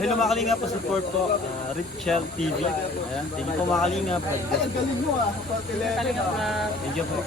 Hello mga kalingap, support po Richel TV. Ayan, thank you po mga kalingap. Thank you po.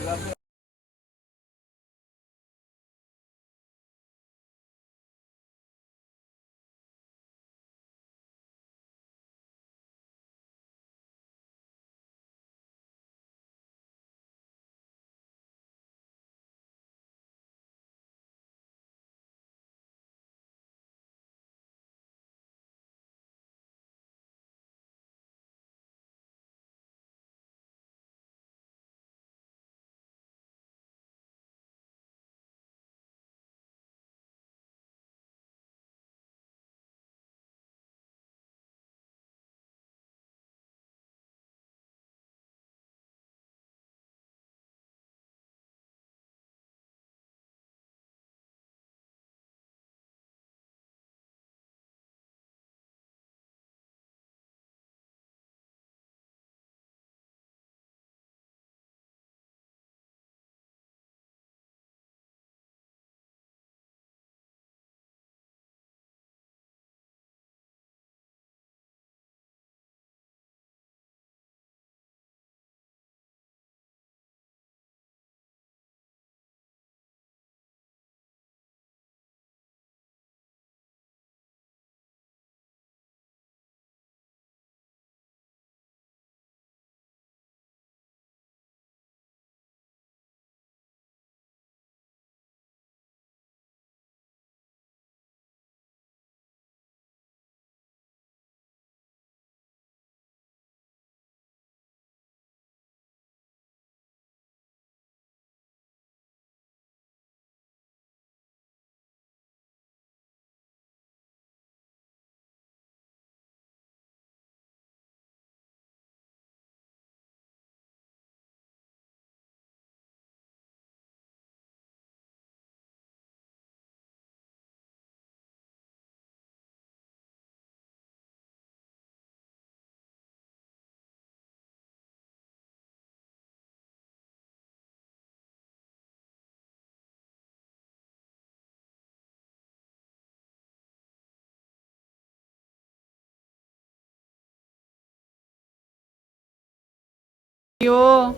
Yo.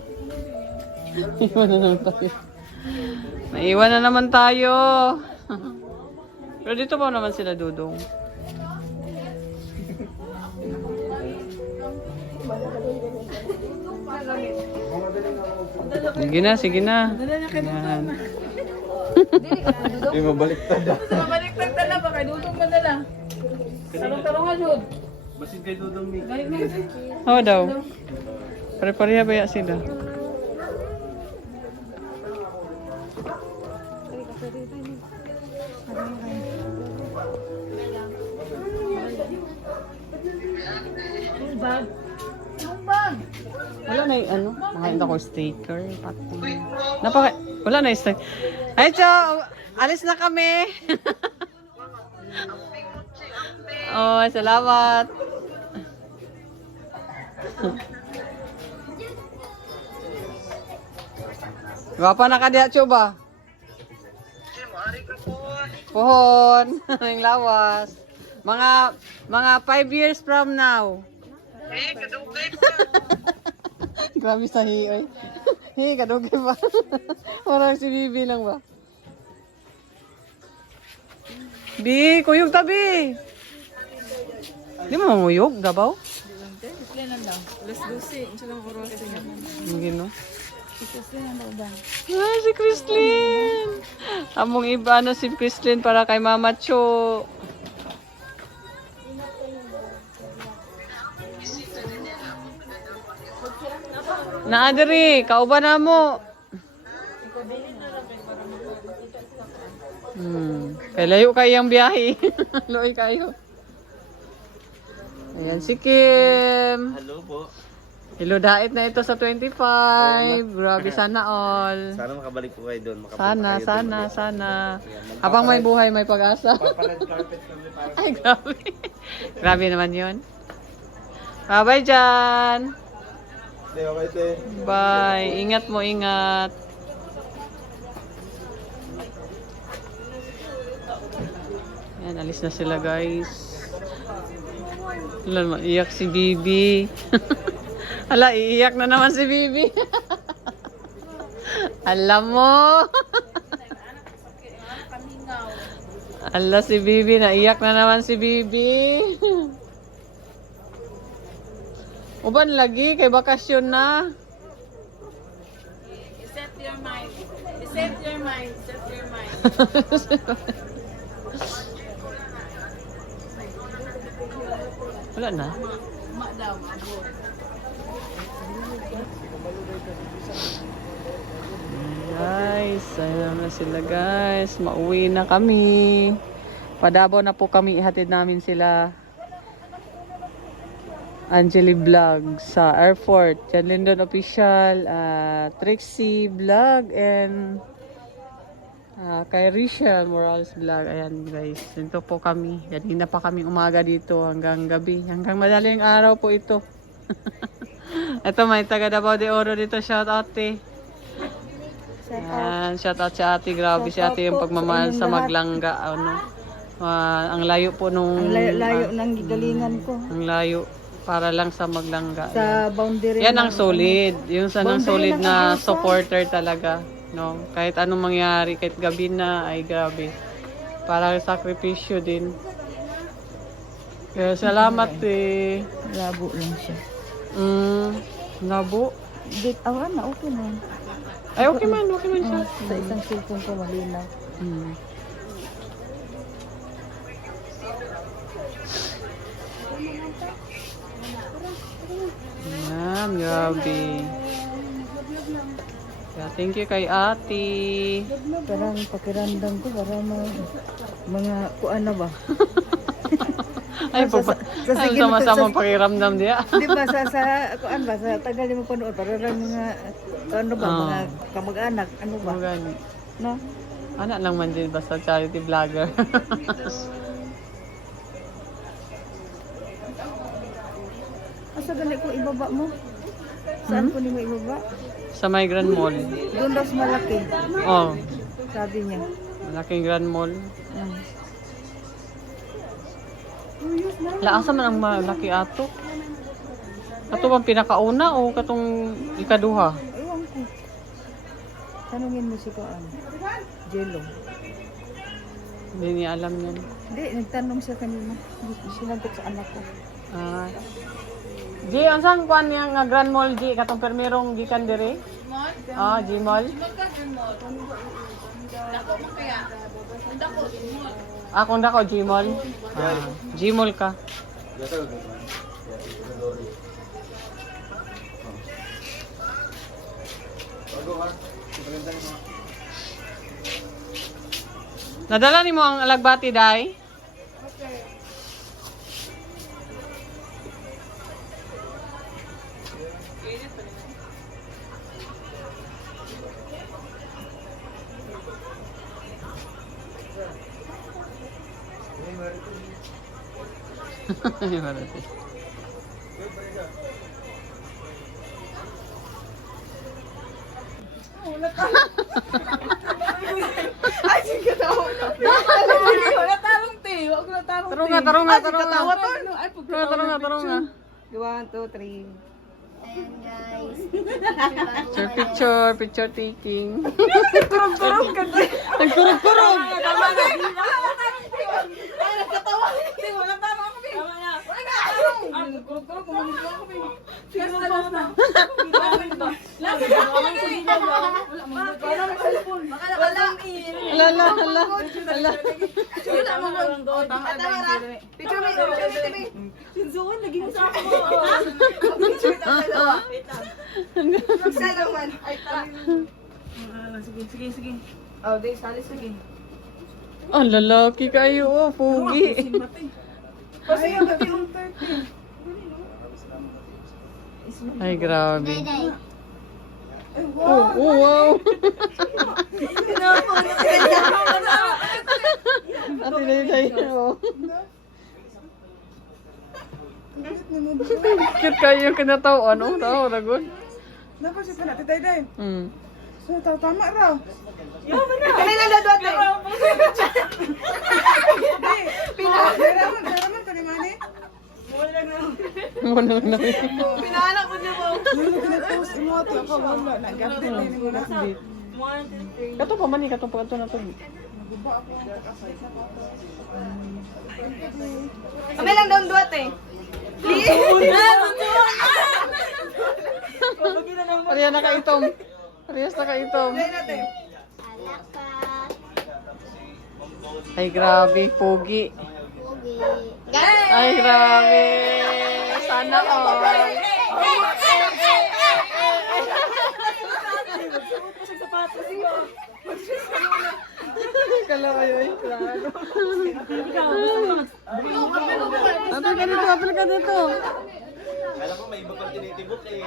Naiwan na naman tayo. Naiwan na naman tayo. Pero dito pa naman sila dudong. Sige na, sige na. Yan. Hindi mabaliktad na. Mabaliktad na lang, baka dudong ka na lang. Tarong-tarong nga, Jud. Basin kay Dudong Mi. Oo daw. Pare-pareha ba ya sila? Wala na yung ano, makain ako sticker, pati. Wala na yung sticker. Ay, Cho! Alis na kami! Oh, salamat! Gwapa na ka diya, Cho ba? Pohon! Yung lawas. Mga 5 years from now. Grabe sa hiyoy. Kadugay ba? Parang si Bibi lang ba? Bi, kuyog tabi. Di mo manguyog, dabaw? Islan lang daw. Alas 12, isa lang oras niya. Hindi no? Islan lang daw. Ay, si Christine! Among iba na si Christine para kay Mama Cho. Naadiri, kauban na mo. Kaya layo kayang biyahe. Loy kayo. Ayan si Kim. Hello po. Hello, dait na ito sa 25. Grabe, sana all. Sana makabalik po kayo doon. Sana. Habang may buhay, may pag-asa. Papared carpet kami para. Ay, grabe. Grabe naman yun. Bye-bye dyan. Okay, te. Bye. Ingat mo, ingat. Yan, alis na sila guys. Wala, maiyak si Bibi. Ala, iiyak na naman si Bibi. Alam mo. Ala, si Bibi, naiyak na naman si Bibi. Uban lagi, kay bakasyon na. Set your mind. Set your mind. Set your mind. Wala na. Ma daw, abo. Guys, ayun na sila guys. Mauwi na kami. Padabaw na po kami. Ihatid namin sila. Angeli Vlog sa airport. Jan Lindon Official. Trixie Vlog. And kay Rachel Morales Vlog. Ayan guys. Dito po kami. Kanina pa kami umaga dito hanggang gabi. Hanggang madaling araw po ito. Ito may taga Davao de Oro dito. Shout out eh. Ayan, shout out si ate. Grabe si ate yung pagmamahal sa Maglangga. Ano, ang layo po nung... Ang layo ng gigalingan ko. Ang layo. Para lang sa Maglangga. Sa boundary. Yan ang solid. Yung sanang Boundary solid ng na Agusan. supporter talaga. No? Kahit anong mangyari, kahit gabi na, ay grabe. Para sakripisyo din. Kaya salamat eh. Labo lang siya. Labo. Awan na, okay na. Ay, okay man siya. Sa isang cellphone ko malinaw. Yan, grabe. Yeah, thank you kay ate. Parang pakiramdam ko, parang mga kuan na ba? Ay, sige, sama-sama pakiramdam diya. Di ba sa kuan ba, sa tagal mo panood, parang mga, ano ba, mga kamag-anak, ano ba? Magani. No? Anak lang man din basta charity vlogger. Asa gali ko ibaba mo? Saan ko ni mo ibaba? Sa may Grand Mall. Doon daw sa malaki, Oh, sabi niya. malaking Grand Mall. Laasa man ang malaki ato. Kato bang pinakauna o katong ikaduha? Ewan ko. Tanungin mo si Kuan. Jello. Hindi niya alam yan. Hindi, nagtanong siya kanina. Sinagot sa anak ko. Ah. G, ansang kuan niya nga Grand Mall G katong permirong gikan dire? Mall? Ah, G Mall. Magka-mall. Dako mo kaya. Dako, mall. Ah, kung dako G Mall. Ah, G Mall ka. Nadala ni mo ang alagbati, Day? Marati. Ay, sige daw. Wala tarong te. Wag na tarong te. Tarunga. Ay, Tarunga. 1, 2, 3. Ayan guys. Picture taking. kurong ka te. Nagkurog-kurog. Tama na. Ay, nagkatawa. Te, wala tarong ako, te. Tama na. Wala na. Ay, kurong-kurong. Kumamit ako, te. Sige, last na. Last na. Wala mo. Wala mo cellphone. Baka nakalang in. Hala. Wala mo lang doon. Tama na. Picture me. Sinzuan, lagi mo sa ako. Picture na dalawa. Magsa naman. Ay, sige. Oh, di, sali, sige. Ang lalaki kayo, oh, pugi. Kasi yung gabi yung 30. Ay, grabe. Day. Oh, wow. Ate Day, oh. Cute kayo kinatawan, oh, tao, ragon. Dapat siya pala, titay day. So, tama raw. Kanina na doon, day. Pinaman ka ni Manny? mo nang Pinahanap ko niya ba? Kato pa man kato pa kato na to. Kami lang daw duwat eh. Please! Parehas na kaitom. Parehas na kaitom. Ay, grabe. Pogi. Ay, grabe. Sana all. Kala kayo ay klaro. Apil ka dito, apil ka dito. Kala ko may iba pang tinitibok eh.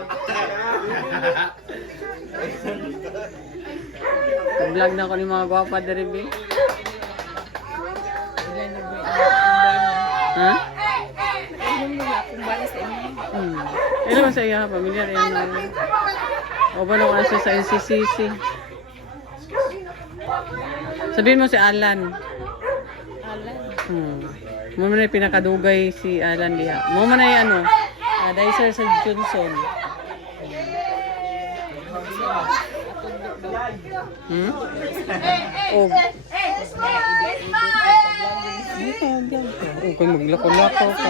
Vlog na ako ni mga gwapa dere be. Ha? Ano ba sa iya pamilyar yan na. O ba naman siya sa NCCC? Sabihin mo si Alan. Mo man ay pinakadugay si Alan diha. Mo man ay ano, Dicer sa Johnson. Oh. Kung maglako-lako ka.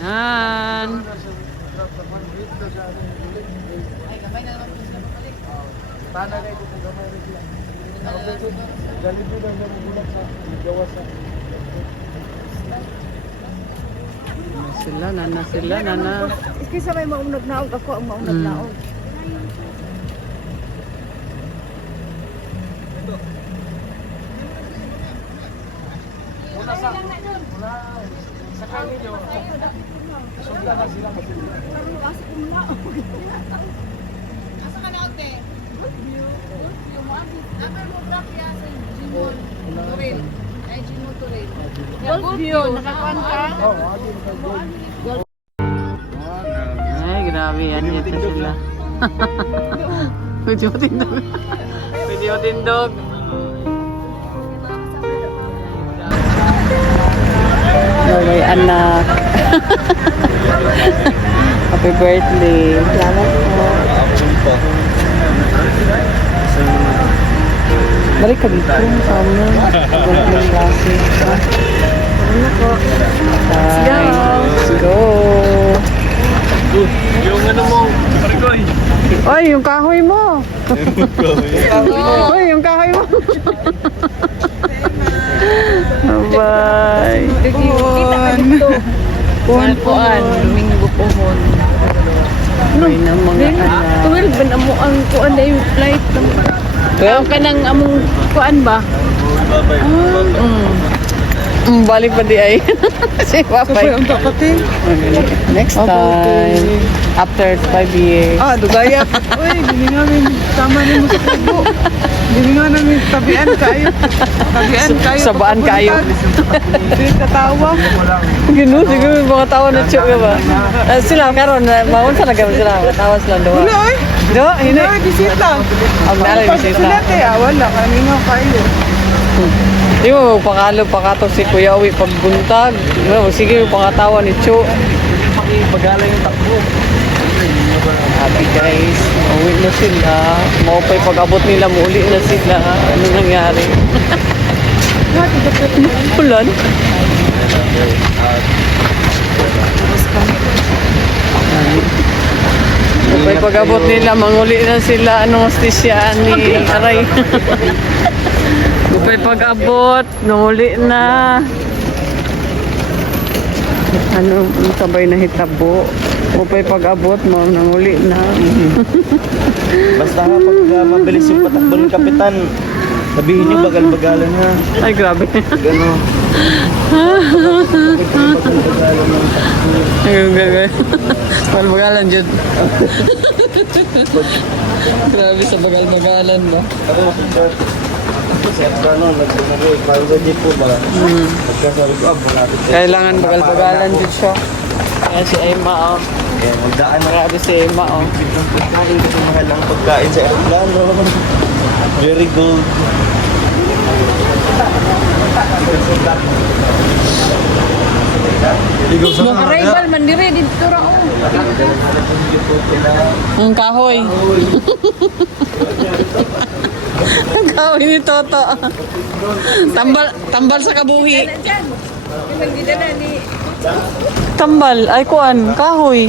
Yan. Sila, nana. Kisa may maunag naog, ako ang maunag naog. Ay, grabe yan. Yan na sila. Video tindog. Video tindog. May anak. Happy birthday. Salamat po. Balik ka dito sa amin. Birthday klase. Ano po? Let's go. Yung ano mo, Marigoy. Oy, yung kahoy mo. Oy, yung kahoy mo. Bye. Puan. Domingo pohon. Ay na mga anak. 12 ba na mo ang kuan na yung flight? Well, Kanang among kuan ba? balik pa di ay. Si Papay. Next time. After 5 years. Ah, dugaya. Uy, hindi nga namin sama ni mo sa kubo. Hindi nga namin tabian kayo. Tabian kayo. Sabaan kayo. Hindi katawa. Gino, siguro mga tawa na chok ka ba? Sila karon maun sa lagam sila. Tawa sila doon. Wala ay. Do, hindi. Wala ay bisita. Ang nalay bisita. Pagsulat eh, wala. Kami nga kayo. Di mo pakalo pakato si Kuya Uwi pagbuntag. Sige pakatawa ni Cho. Pagala yung takbo. Happy guys. Uwi na sila. Maupay pag-abot nila, muli na sila. Ano nangyari? Ulan. Maupay pag-abot nila, manguli na sila. Anong astisya ni Aray? Maupay pag-abot, manguli na. Ano, sabay na hitabo. Upay pag-abot mo, nanguli na. Basta kapag mabilis yung patakbo ng kapitan, sabihin niyo bagal-bagalan ha. Ay, grabe. Gano. Ayun, gaga. Bagal-bagalan dyan. Grabe sa bagal-bagalan mo. Ako, si Afgano, nagpapagay, parang ganyan po ba? Pagkasabi ko, malapit. Kailangan bagal-bagalan dyan siya. Kaya si Aima, Ayan, magdaan na Grabe si Emma, oh. ng pagkain kasi mahal ang pagkain sa aeroplano. Very good. Ligaw sa mga Arrival man dire dito ra oh. Ang kahoy. Ang kahoy ni Toto. Tambal sa kabuhi. Tambal, ay kuan, kahoy.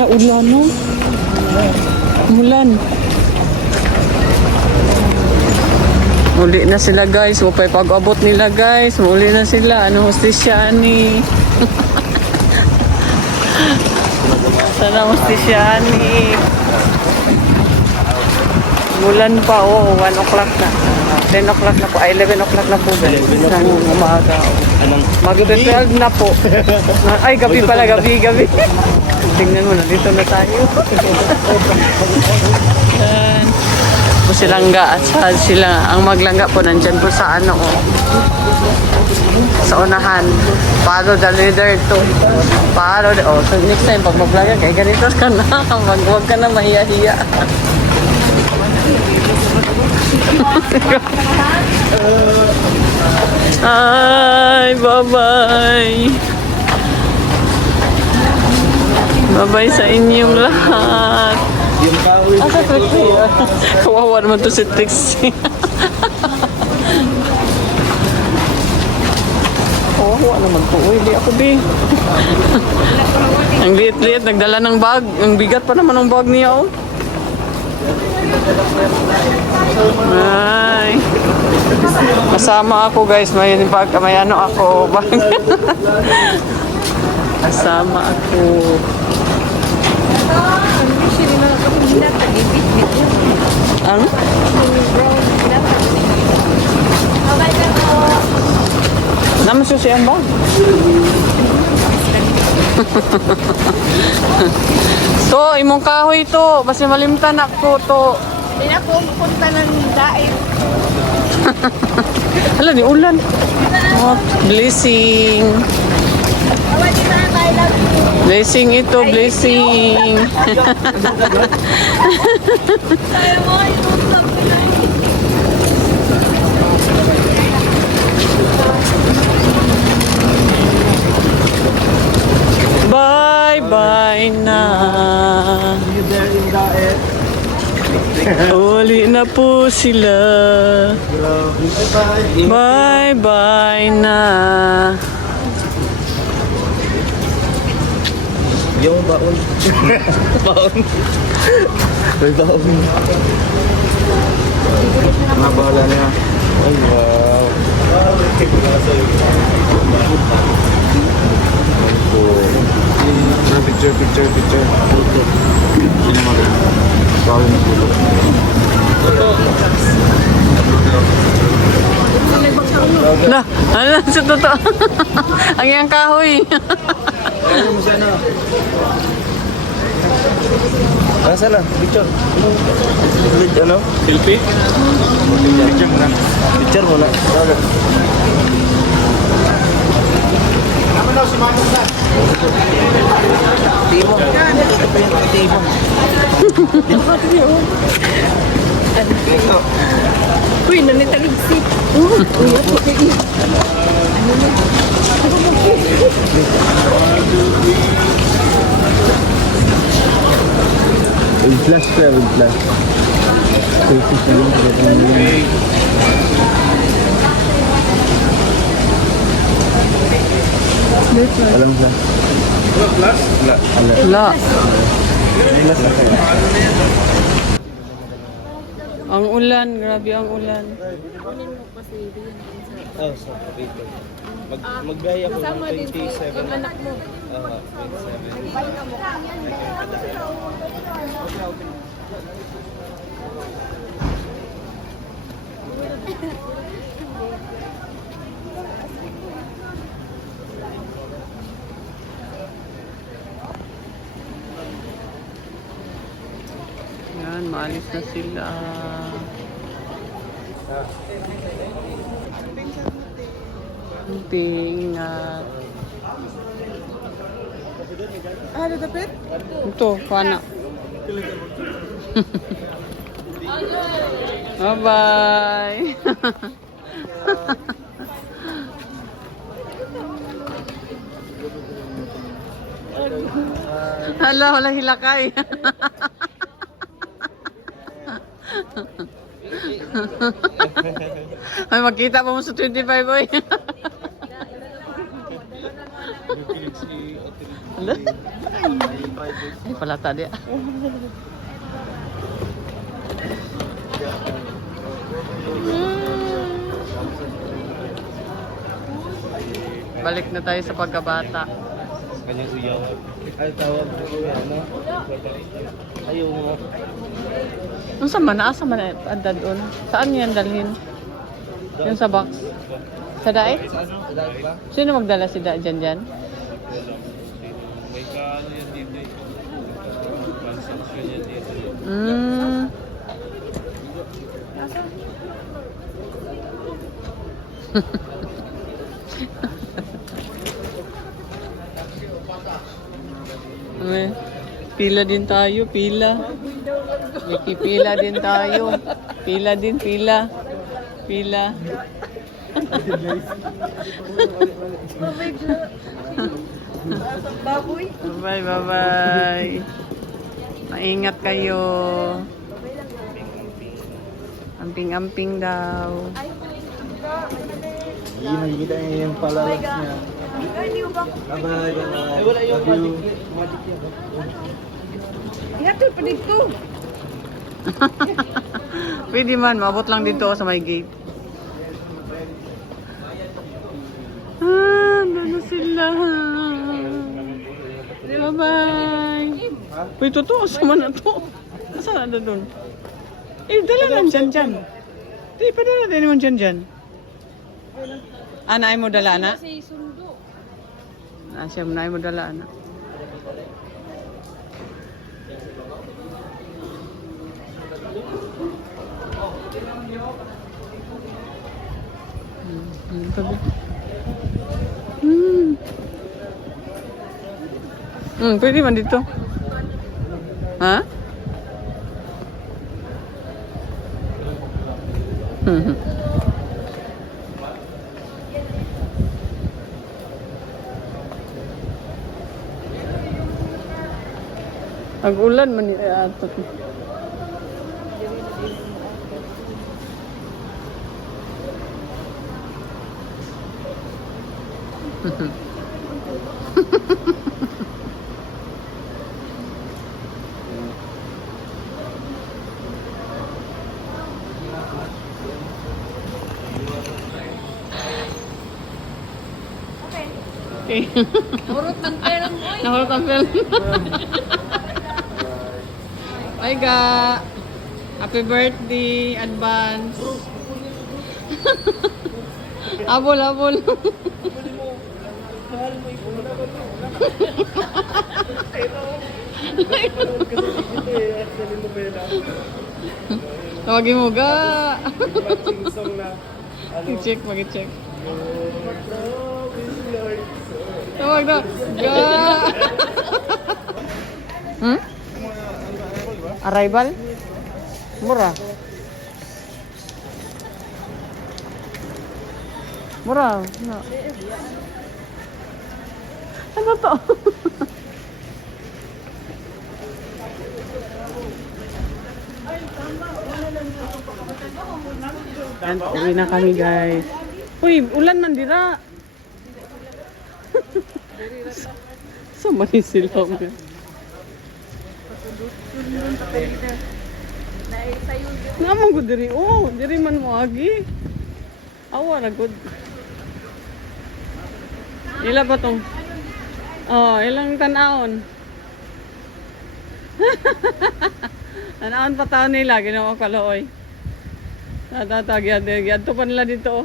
Na ulan no. Mulan. Muli na sila guys, upay pag-abot nila guys, muli na sila, ano hostisya ni. Sana hostisya ni. Mulan pa, oh, 1 o'clock na. 10 o'clock na po, ay 11 o'clock na po guys, isang umaga. Anong Mag-12 na po. Ay, gabi pala, gabi. Tingnan mo, nandito na tayo. Yan. Po silangga at sila ang maglangga po nandyan po sa ano sa unahan. Follow the leader to. So next time pag mag-vlog kay ganito ka na. Huwag ka na mahiya-hiya. Ay, bye-bye. Bye-bye sa inyong lahat. yung kahoy? Asa Trixie? Kawawa naman to si Trixie. Kawawa naman to. Uy, di ako di. Ang liit-liit, nagdala ng bag. Ang bigat pa naman ng bag niya, oh. Ay. Kasama ako guys. May ano ako. Bag. Kasama ako. Ano? Naman susiyan ba? To, imong kahoy to. Basta malimtan ako to. Hindi na po pupunta ng daig. Hala, ni ulan. Oh, blessing. Blessing ito, blessing. Bye-bye na. Uli na po sila. Bye-bye na. Yung baon. Baon. May baon. Nabahala niya. Ay, wow. Picture. Sino mo rin? Baon na pulo. Na, ano sa totoo? Ang iyang kahoy. Ano mo sana? Asa lang? Picture. Ano? Selfie? Picture muna. Picture muna. Ano daw si Manong na? Timo. Ito pa yung timo. Uy, nanitaligsi. Uy, ako kayo. Flash ko yan, flash. Alam flash. Flash? Wala. Ang ulan, grabe ang ulan. Oh, so, dito. Maggaya ko ng 27. Anak mo. 27. Yan, maalis na sila. Ingat. Ano dapit? Ito, pana. Bye-bye. Hala, walang hilakay. Ay, magkita pa mo sa 25, boy. Hala? Ay, palata dia. Balik na tayo sa pagkabata. Kanyang uyaw. Ay, tawag ko ano? Ayaw mo. Ano sa man? Asa man andad doon? Saan yan dalhin? Yung sa box? Sa daet? Sino magdala si Da dyan dyan? May kaano yan dito. Transaction yan dito. Ay, pila din tayo, pila. Pila din tayo. Pila din, pila. Pila. Bye, bye, bye. Maingat kayo. Amping-amping daw. Nakikita niya yung palalas niya. Bye-bye. Ay, wala yung magic yan. Ihatid pa dito. Pwede man, maabot lang dito sa may gate. Ano na sila? Bye-bye. Uy, totoo, sama na to. Saan na doon? Eh, dala lang dyan. Di, padala din naman dyan. Anay mo dala na? Kasi sundo. Siya mo na mo dala na. Pwede man dito. Ha? Ang-ulan man ni ato. Okay. Urot ng perang mo. Nahulot ang film. Bye ga. Happy birthday advance. Habol. Tawagin mo ga. Mag-check. Tawag na. Ga. Arrival? Mura. No. Ano to? Yan, uwi na kami guys. Uy, ulan man dira. Sa Manisilong. Naman ko diri. Oh, diri man mo agi. Awa na gud. Ila ba tong? Oh, ilang tanaon. Tanaon pa taon nila ginawa kalooy. Natatagyan to pa nila dito.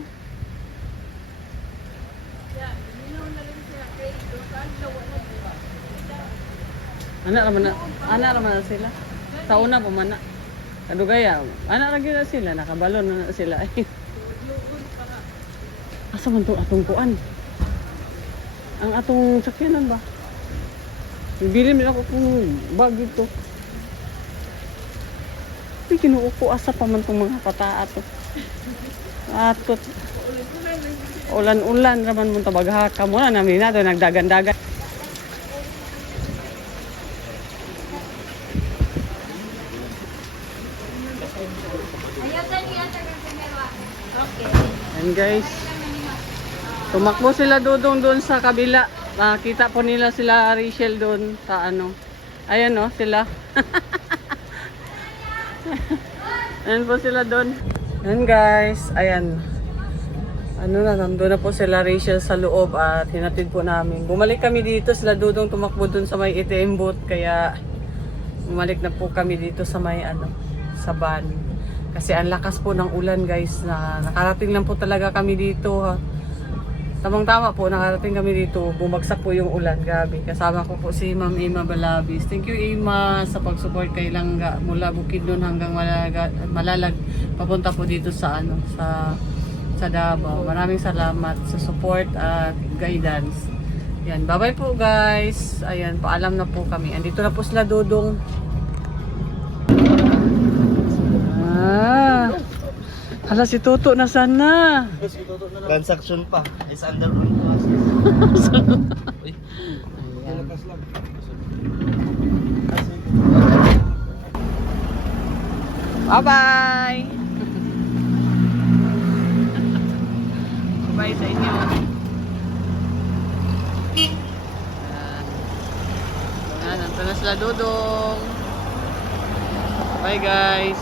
Ana raman na sila. Sa una pa man na. Kadugaya, ana ra gyud na sila, nakabalon na sila. Asa man to atong kuan? Ang atong sakyanan ba? Bibili mo ako kung bag ito. Uy, kinuupo asa pa man itong mga pataa to. Atot. Ulan-ulan raman mo tabaghaka mo na namin na doon nagdagan-dagan. And guys, tumakbo sila Dudong doon sa kabila. Nakita po nila sila Rachel doon sa ano. Ayan oh, sila. Ayan po sila doon. Ayan guys, ayan. Ano na, nandun na po sila Rachel sa loob at hinatid po namin. Bumalik kami dito, sila Dudong tumakbo doon sa may ATM booth. Kaya bumalik na po kami dito sa may ano, sa van. Kasi ang lakas po ng ulan guys na nakarating lang po talaga kami dito ha. Tamang-tama po, nakarating kami dito. Bumagsak po yung ulan, grabe. Kasama ko po si Ma'am Ima Balabis. Thank you Ima sa pag-support kay Langga mula Bukidnon hanggang Malalag. Papunta po dito sa ano, sa Davao. Maraming salamat sa support at guidance. Yan, bye-bye po guys. Ayan, paalam na po kami. Andito na po sila Dudong. Hala si Toto na sana. Transaction pa. Is under process. Bye-bye! Bye sa inyo. Nandito na sila Dudong. Bye guys!